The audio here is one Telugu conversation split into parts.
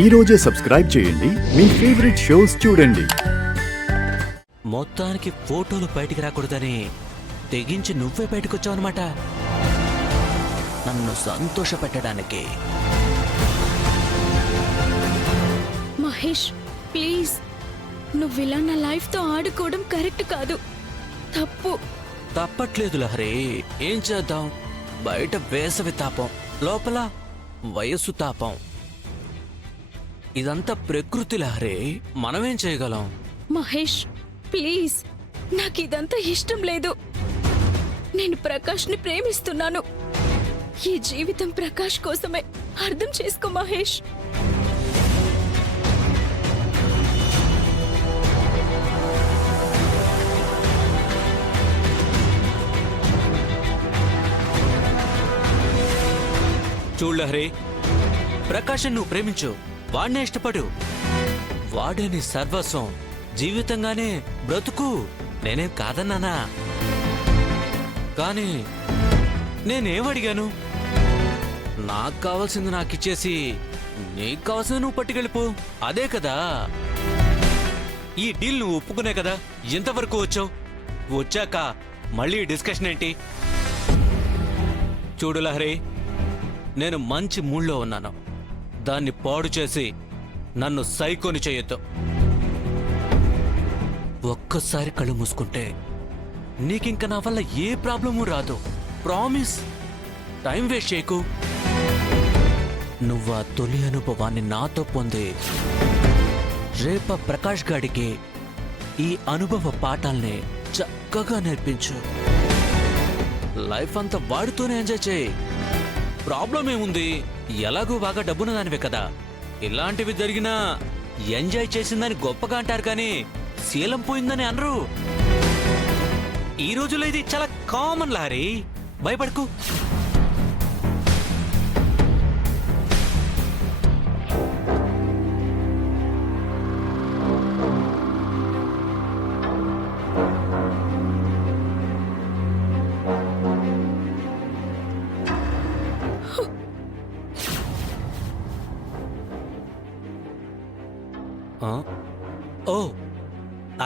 ఈ రోజే సబ్స్క్రైబ్ చేయండి మీ ఫేవరెట్ షోస్ చూడండి. మొత్తానికి ఫోటోలు బయటికి రాకూడదని తెగించి నువ్వే బయటకొచ్చావన్నమాట, నన్ను సంతోషపెట్టడానికి. మహేష్ ప్లీజ్, నువ్విలా నా లైఫ్తో ఆడుకోవడం కరెక్ట్ కాదు, తప్పు. తప్పట్లేదు లహరి, ఏం చేద్దాం? బయట వేసవి తాపం, లోపల వయస్సు తాపం. ఇదంతా ప్రకృతి లహరి, మనమేం చేయగలం? మహేష్ ప్లీజ్, నాకిదంతా ఇష్టం లేదు. నేను ప్రకాష్ని ప్రేమిస్తున్నాను. ఈ జీవితం ప్రకాష్ కోసమే, అర్థం చేసుకో మహేష్. చూడు లహరి, ప్రకాశం నువ్వు ప్రేమించు, వాడినే ఇష్టపడు. వాడే నీ సర్వస్వం, జీవితంగానే బ్రతుకు. నేనేం కాదన్నానా? కానీ నేనేమడిగాను? నాకు కావాల్సింది నాకిచ్చేసి నీకు కావాల్సింది నువ్వు పట్టుకెళ్ళిపో, అదే కదా. ఈ డీల్ నువ్వు ఒప్పుకునే కదా ఇంతవరకు వచ్చావు. వచ్చాక మళ్ళీ డిస్కషన్ ఏంటి? చూడు లహరి, నేను మంచి మూడ్లో ఉన్నాను, దాన్ని పాడు చేసి నన్ను సైకోని చేయొద్దు. ఒక్కసారి కళ్ళు మూసుకుంటే నీకింక నా వల్ల ఏ ప్రాబ్లము రాదు, ప్రామిస్. టైం వేస్ట్ చేయకు. నువ్వు ఆ తొలి అనుభవాన్ని నాతో పొంది రేప ప్రకాష్ గాడికి ఈ అనుభవ పాఠాల్ని చక్కగా నేర్పించు. లైఫ్ అంతా వాడితోనే ఎంజాయ్ చేయి. ప్రాబ్లం ఏముంది? ఎలాగూ బాగా డబ్బున్న దానివే కదా. ఇలాంటివి జరిగినా ఎంజాయ్ చేసిందని గొప్పగా అంటారు కానీ శీలం పోయిందని అనరు. ఈ రోజుల్లో ఇది చాలా కామన్ లహరి, భయపడకు. ఓ,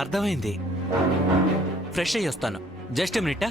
అర్థమైంది. ఫ్రెష్ అయ్యి వస్తాను, జస్ట్ మినిటా.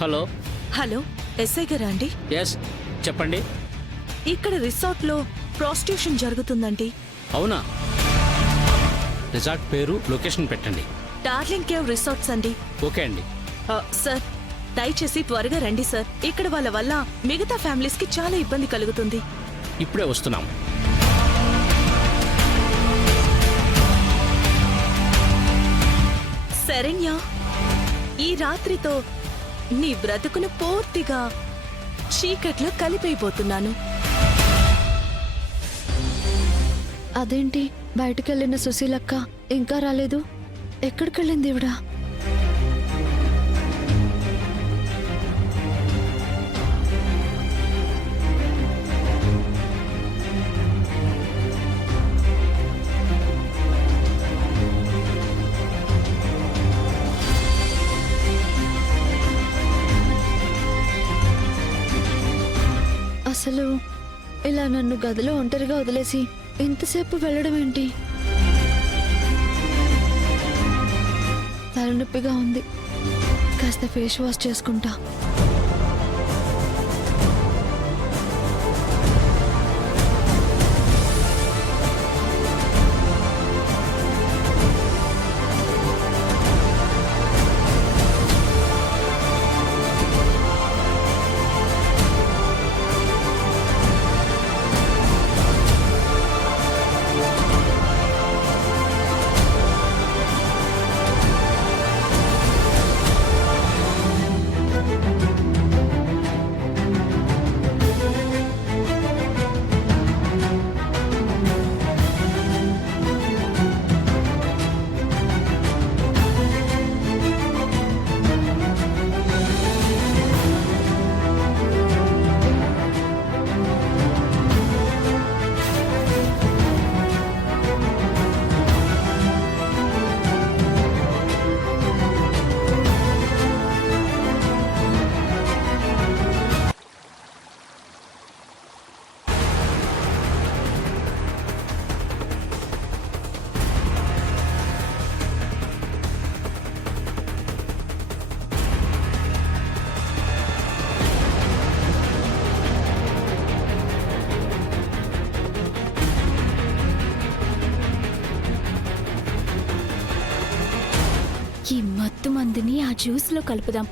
హలో హలో, ఎస్ఐ గారా అండి? ఎస్, చెప్పండి. ఇక్కడ రిసార్ట్లో ప్రాస్టిట్యూషన్ జరుగుతుందండి. అవునా? రిసార్ట్ పేరు, లొకేషన్ పెట్టండి. డార్లింగ్ కేవ్ రిసార్ట్స్ అండి. ఓకే అండి. సార్, దయచేసి త్వరగా రండి సార్. ఇక్కడ వాళ్ళ వల్ల మిగతా ఫ్యామిలీస్ కి చాలా ఇబ్బంది కలుగుతుంది. ఇప్పుడే వస్తున్నాం. శరణ్య, ఈ రాత్రితో నీ బ్రతుకును పూర్తిగా చీకట్లో కలిపైపోతున్నాను. అదేంటి, బయటకెళ్ళిన సుశీలక్క ఇంకా రాలేదు? ఎక్కడికెళ్ళింది ఇవిడ? అసలు ఇలా నన్ను గదిలో ఒంటరిగా వదిలేసి ఇంతసేపు వెళ్ళడం ఏంటి? తలనొప్పిగా ఉంది, కాస్త ఫేస్ వాష్ చేసుకుంటా. ఈ మత్తు మందుని ఆ జ్యూస్ లో కలుపుదాం.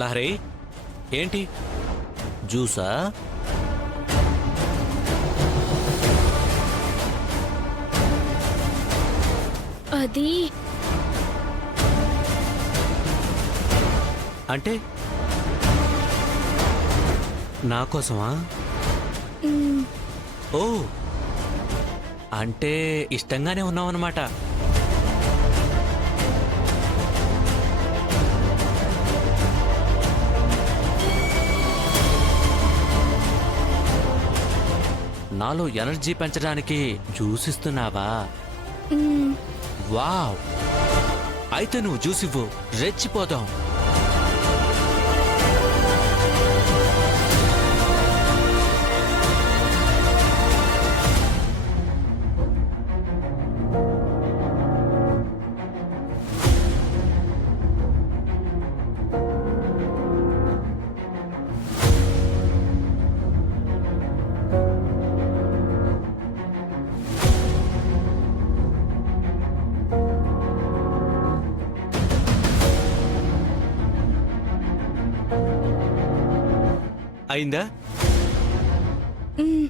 లహరి ఏంటి జ్యూసా? అది అంటే నా కోసమా? మ్, ఓ అంటే ఇష్టంగానే ఉన్నావన్నమాట. నాలో ఎనర్జీ పెంచడానికి జ్యూస్ ఇస్తున్నావా? మ్, వావ్, అయితే నువ్వు జ్యూస్ ఇవ్వు, రెచ్చిపోదాం. అయిందా? మ్.